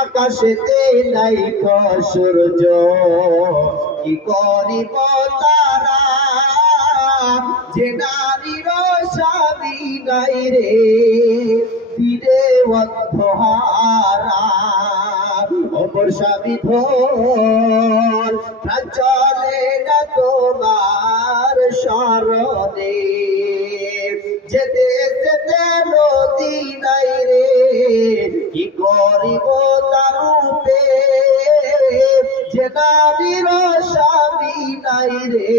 আকাশেতে নাই সূর্য কি করিব তারা যে নারীর স্বামী নাই রে দিনে অন্ধহারা অমর স্বামী ধর চলে না তোমার শরণে যেতে যেতে নদী নাই রে কি করিব তারূপে যে নারীর স্বামী নাই রে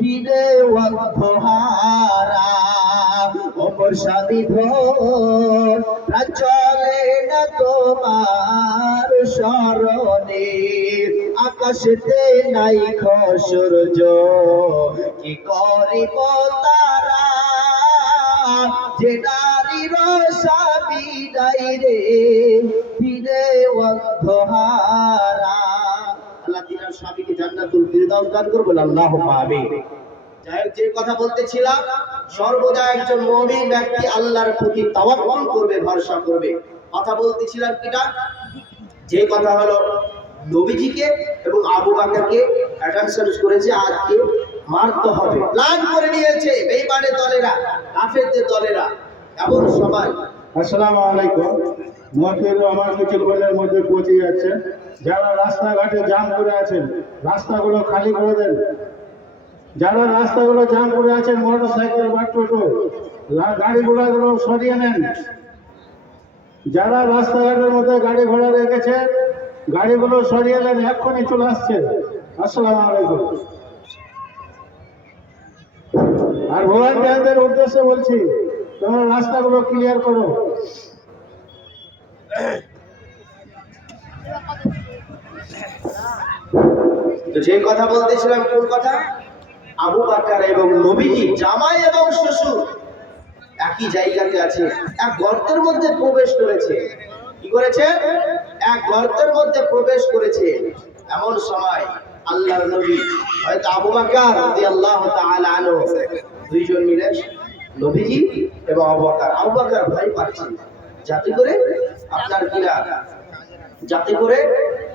দিনে অন্ধহারা অমর স্বামী ধর চলে না তোমার শরণে আকাশেতে নাই সূর্য কি করিব তারা যে নারীর স্বামী নাই রে দিনে অন্ধহারা। আল্লাহ তিনার স্বামীকে জান্নাতুল ফিরদাউস দান করবেন, আল্লাহুম্মা আমিন। যে কথা বলতেছিলাম, সর্বদা একজন মুমিন ব্যক্তি আল্লাহর প্রতি তাওয়াক্কুল করবে, ভরসা করবে। কথা বলতেছিলাম কিনা, যে কথা হলো নবীজিকে এবং আবু বকরকে অ্যাটেনশন করেছে, আজকে মারতে হবে, প্ল্যান করে নিয়েছে বেঈমানের দলেরা, কাফেরদের দলেরা। এমন সময় আসসালামু আলাইকুম, মুয়াফির আমার কিছু গোলের মধ্যে পৌঁছে যাচ্ছে। যারা রাস্তাঘাটে জাম করে আছেন রাস্তাগুলো খালি করে দেন। যারা রাস্তাগুলো জাম করে আছেন মোটরসাইকেল বা টোটো গাড়িগুলো সরিয়ে নেন। যারা রাস্তাঘাটের মধ্যে গাড়ি ঘোড়া রেখেছে গাড়িগুলো সরিয়ে নেন, এক্ষুনি চলে আসছে। আসসালামু আলাইকুম। আর ভলান্টিয়ারদের উদ্দেশ্যে বলছি, তোমরা রাস্তাগুলো ক্লিয়ার করো। তো যে কথা বলতেছিলাম, কোন কথা? আবু বকর এবং নবীজি জামাই এবং শ্বশুর একই জায়গাতে আছে, এক গর্তের মধ্যে প্রবেশ করেছে। কি করেছে? এক গর্তের মধ্যে প্রবেশ করেছে। এমন সময় আল্লাহর নবী, হয়তো আবু বকর রাদিয়াল্লাহু তাআলা আনহু, দুইজন মিলে, নবীজি এবং আবু বকর। আবু বকর ভয় পাচ্ছেন যাতে করে আপনার কিনা, যাতে করে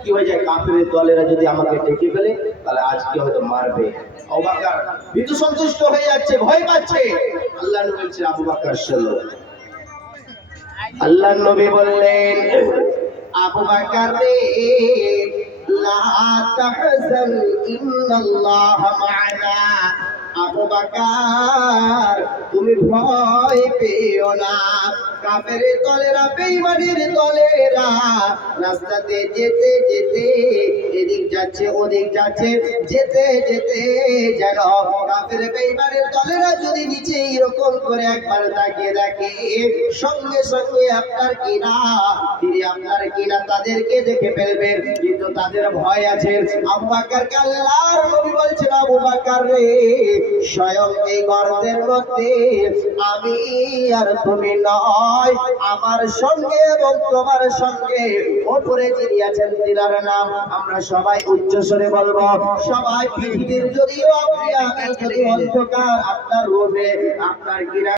কি হয়ে যায়, কাফেরের দলেরা যদি আমাকে ডেকে ফেলে তাহলে আজকে হয়তো মারবে। আবু বকর ভীতু সন্তুষ্ট হয়ে যাচ্ছে, ভয় পাচ্ছে। আল্লাহ নবী বলছেন, আবু বকর শোনো। আল্লাহ নবী বললেন, আবু বকর রে, লা তাহজান ইন্নাল্লাহ মা'ানা। আবু বকর তুমি ভয় পেও না, কাফেরের দলেরা, বেঈমানের দলেরা রাস্তাতে যেতে যেতে এদিক যাচ্ছে ওদিক যাচ্ছে, যেতে যেতে যেন কাফের বেঈমানের দলেরা যদি নিচে এরকম করে একবার তাকিয়ে দেখে, সঙ্গে সঙ্গে আপনার কিনা তিনি আপনার কিনা তাদেরকে দেখে ফেলবেন। কিন্তু তাদের ভয় আছে। আবু বকরকে আল্লাহর নবী বলছেন, আবু বকর রে, স্বয়ং এই গর্তের মধ্যে আমি আর তুমি নয়, আমার সঙ্গে এবং তোমার সঙ্গে ওপরে যিনি আছেন তিনার নাম আমরা সবাই উচ্চস্বরে বলবো। সবাই পৃথিবীর যদিও আপনি আমি যদি অন্ধকার আপনার রূপে আপনার কিনা